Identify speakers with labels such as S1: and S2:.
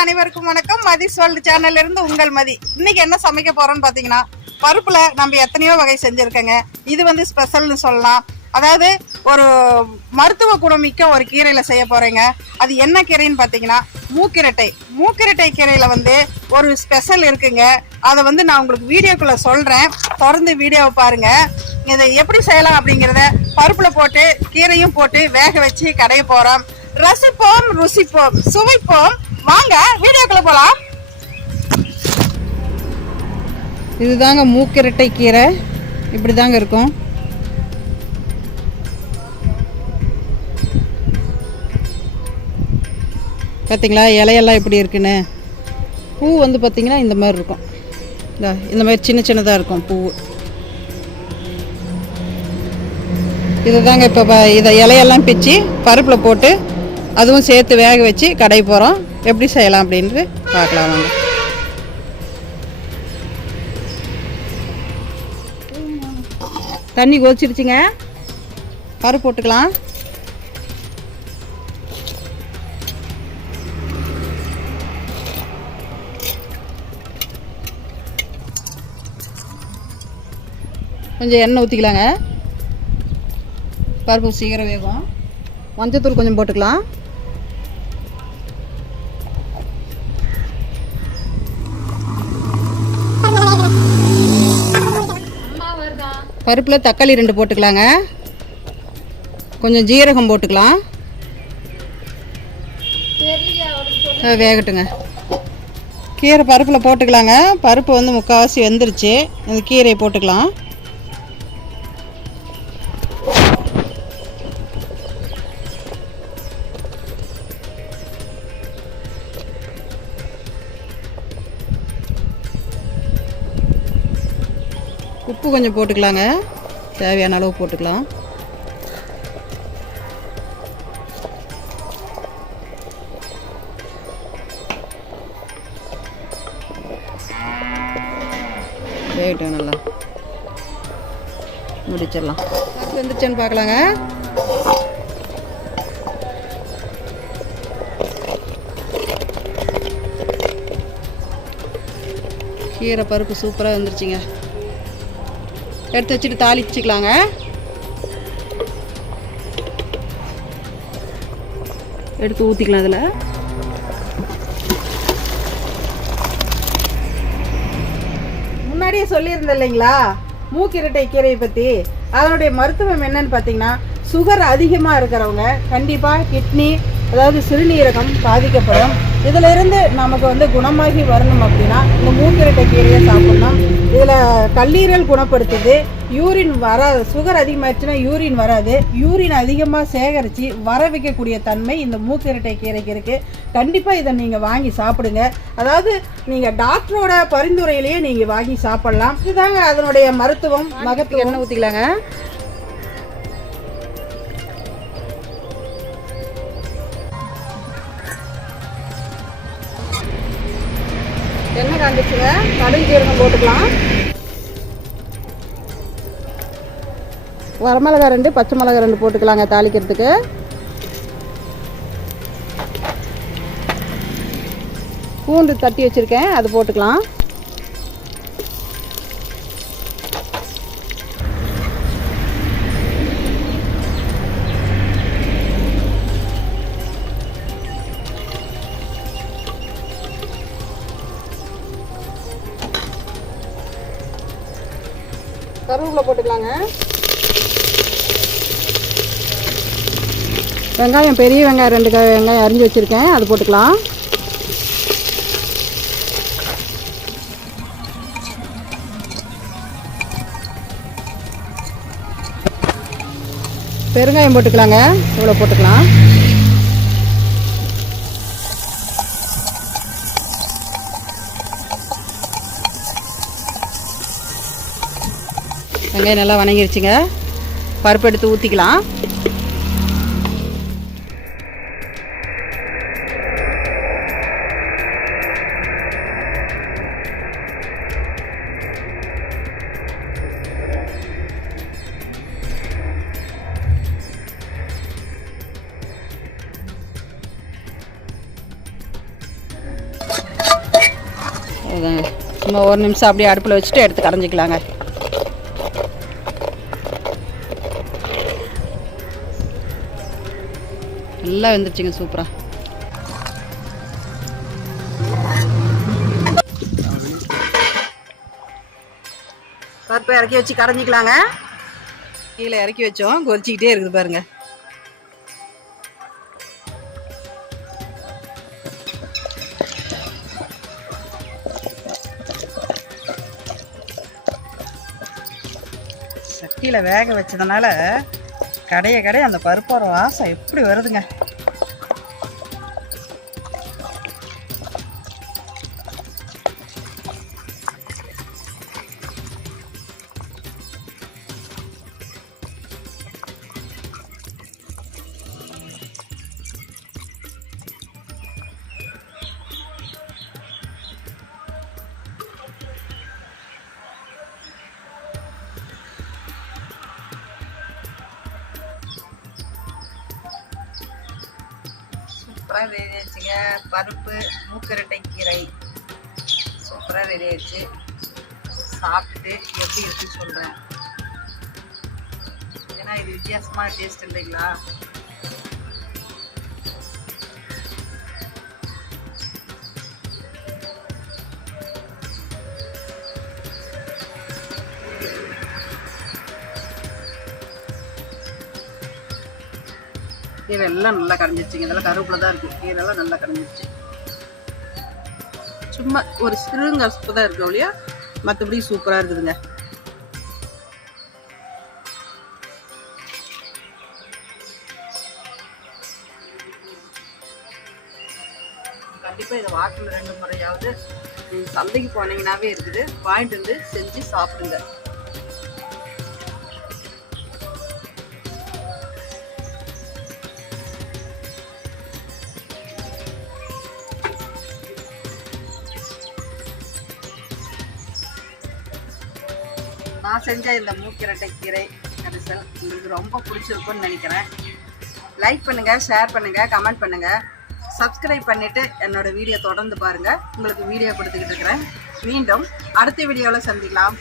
S1: அனைவருக்கும் வணக்கம். மதி வேர்ல்டு சேனல்ல இருந்து உங்கள் மதி. இன்னைக்கு என்ன சமைக்க போறோம்னு பாத்தீங்கன்னா பருப்புல நம்ம எத்தனையோ வகை செஞ்சிருக்கேங்க. இது வந்து ஸ்பெஷல்னு சொல்லலாம். அதாவது ஒரு மருத்துவ குணமிக்க ஒரு கீரையில செய்ய போறேங்க. அது என்ன கீரைன்னு பாத்தீங்கன்னா மூக்கிரட்டை. மூக்கிரட்டை கீரையில வந்து ஒரு ஸ்பெஷல் இருக்குங்க. அதை வந்து நான் உங்களுக்கு வீடியோக்குள்ள சொல்றேன். தொடர்ந்து வீடியோவை பாருங்க. இதை எப்படி செய்யலாம் அப்படிங்கிறத பருப்புல போட்டு கீரையும் போட்டு வேக வச்சு கடைய போறோம். ரசிப்போம் ருசிப்போம் சுவைப்போம். வாங்க வீடியோக்குள்ள போலாம். இதுதாங்க மூக்கிரட்டை கீரை. இப்படி தாங்க இருக்கும். பார்த்தீங்களா இலையெல்லாம் எப்படி இருக்குன்னு? பூ வந்து பார்த்தீங்கன்னா இந்த மாதிரி இருக்கும். இந்த மாதிரி சின்ன சின்னதாக இருக்கும் பூ இதுதாங்க இப்போ இதை இலையெல்லாம் பிச்சு பருப்பில் போட்டு அதுவும் சேர்த்து வேக வச்சு கடை போகிறோம் எப்படி செய்யலாம் அப்படின்ட்டு பார்க்கலாம் வாங்க. தண்ணி கொதிச்சிருச்சுங்க. பருப்பு போட்டுக்கலாம். கொஞ்சம் எண்ணெய் ஊற்றிக்கலாங்க பருப்பு சீக்கிரம் வேகும். மஞ்சத்தூள் கொஞ்சம் போட்டுக்கலாம். பருப்பில் தக்காளி ரெண்டு போட்டுக்கலாங்க. கொஞ்சம் ஜீரகம் போட்டுக்கலாம். வேகட்டுங்க. கீரை பருப்பில் போட்டுக்கலாங்க. பருப்பு வந்து முக்கால்வாசி வெந்துருச்சு. அந்த கீரையை போட்டுக்கலாம். உப்பு கொஞ்சம் போட்டுக்கலாங்க. தேவையான அளவு போட்டுக்கலாம். வேகட்டும் நல்லா. முடிச்சிடலாம். பருப்பு பார்க்கலாங்க. கீரை பருப்பு சூப்பராக வந்துருச்சுங்க. எடுத்து வச்சுட்டு தாளிச்சுக்கலாங்க எடுத்து ஊற்றிக்கலாம் அதில் முன்னாடியே சொல்லியிருந்தேன் இல்லைங்களா? மூக்கிரட்டை கீரையை பற்றி அதனுடைய மருத்துவம் என்னன்னு பார்த்தீங்கன்னா சுகர் அதிகமாக இருக்கிறவங்க கண்டிப்பாக கிட்னி அதாவது சிறுநீரகம் பாதிக்கப்படும். இதிலிருந்து நமக்கு வந்து குணமாகி வரணும் அப்படின்னா இந்த மூக்கிரட்டை கீரையை சாப்பிட்ணும். இதில் கல்லீரல் குணப்படுத்துது யூரின் வராது சுகர் அதிகமாகிடுச்சுன்னா யூரின் வராது. யூரின் அதிகமாக சேகரித்து வர வைக்கக்கூடிய தன்மை இந்த மூக்கிரட்டை கீரைக்கு இருக்குது கண்டிப்பாக இதை நீங்கள் வாங்கி சாப்பிடுங்க. அதாவது நீங்கள் டாக்டரோட பரிந்துரையிலேயே நீங்கள் வாங்கி சாப்பிடலாம். இதுதாங்க அதனுடைய மருத்துவம் மகத்துவம். என்ன ஊற்றிக்கலாங்க எண்ணெய் காஞ்சிச்சுங்க ஜீரகம் போட்டுக்கலாம். வரமிளகா ரெண்டு பச்சை மிளகா ரெண்டு போட்டுக்கலாங்க தாளிக்கிறதுக்கு. பூண்டு தட்டி வச்சுருக்கேன் அது போட்டுக்கலாம். கருவேப்பிலை போட்டுக்கலாங்க. வெங்காயம் பெரிய வெங்காயம் ரெண்டு வெங்காயம் அரிஞ்சு வச்சுருக்கேன். அது போட்டுக்கலாம். பெருங்காயம் போட்டுக்கலாங்க. இவ்வளோ போட்டுக்கலாம். வெங்காயம் நல்லா வணங்கிருச்சுங்க. பருப்பு எடுத்து ஊற்றிக்கலாம் நம்ம ஒரு நிமிஷம் அப்படியே அடுப்பில் வச்சுட்டு எடுத்து கரைஞ்சிக்கலாங்க. நல்லா வெந்துருச்சுங்க சூப்பராக பருப்பை இறக்கி வச்சு கரைஞ்சிக்கலாங்க கீழே இறக்கி வச்சோம் கொதிச்சிக்கிட்டே இருக்குது பாருங்க. சட்டியில் வேக வச்சதுனால கடைய கடைய அந்த பருப்போட வாசம் எப்படி வருதுங்க? சூப்பராக ரெடி ஆயிடுச்சுங்க பருப்பு மூக்கரட்டை கீரை சூப்பராக ரெடி ஆயிடுச்சு சாப்பிட்டுட்டு எப்படி இருக்குன்னு சொல்கிறேன் ஏன்னா இது வித்தியாசமாக டேஸ்ட் இல்லைங்களா? கீரை எல்லாம் நல்லா கரைஞ்சிருச்சுங்க இதெல்லாம் கருவேப்பில் தான் இருக்குது கீரைலாம் நல்லா கரைஞ்சிருச்சு. சும்மா ஒரு சிறுங்கசப்பு தான் இருக்கு ஒழியா மற்றபடி சூப்பராக இருக்குதுங்க. கண்டிப்பாக இதை வாரத்தில் ரெண்டு முறையாவது சந்தைக்கு போனீங்கன்னாவே இருக்குது. வாங்கிட்டு வந்து செஞ்சு சாப்பிடுங்க. நான் செஞ்ச இந்த மூக்கிரட்டை கீரை கரிசல் உங்களுக்கு ரொம்ப பிடிச்சிருக்கும்னு நினைக்கிறேன். லைக் பண்ணுங்கள் ஷேர் பண்ணுங்கள் கமெண்ட் பண்ணுங்கள் சப்ஸ்கிரைப் பண்ணிவிட்டு என்னோடய வீடியோ தொடர்ந்து பாருங்கள் உங்களுக்கு வீடியோ கொடுத்துக்கிட்டு இருக்கிறேன். மீண்டும் அடுத்த வீடியோவில் சந்திக்கலாம்.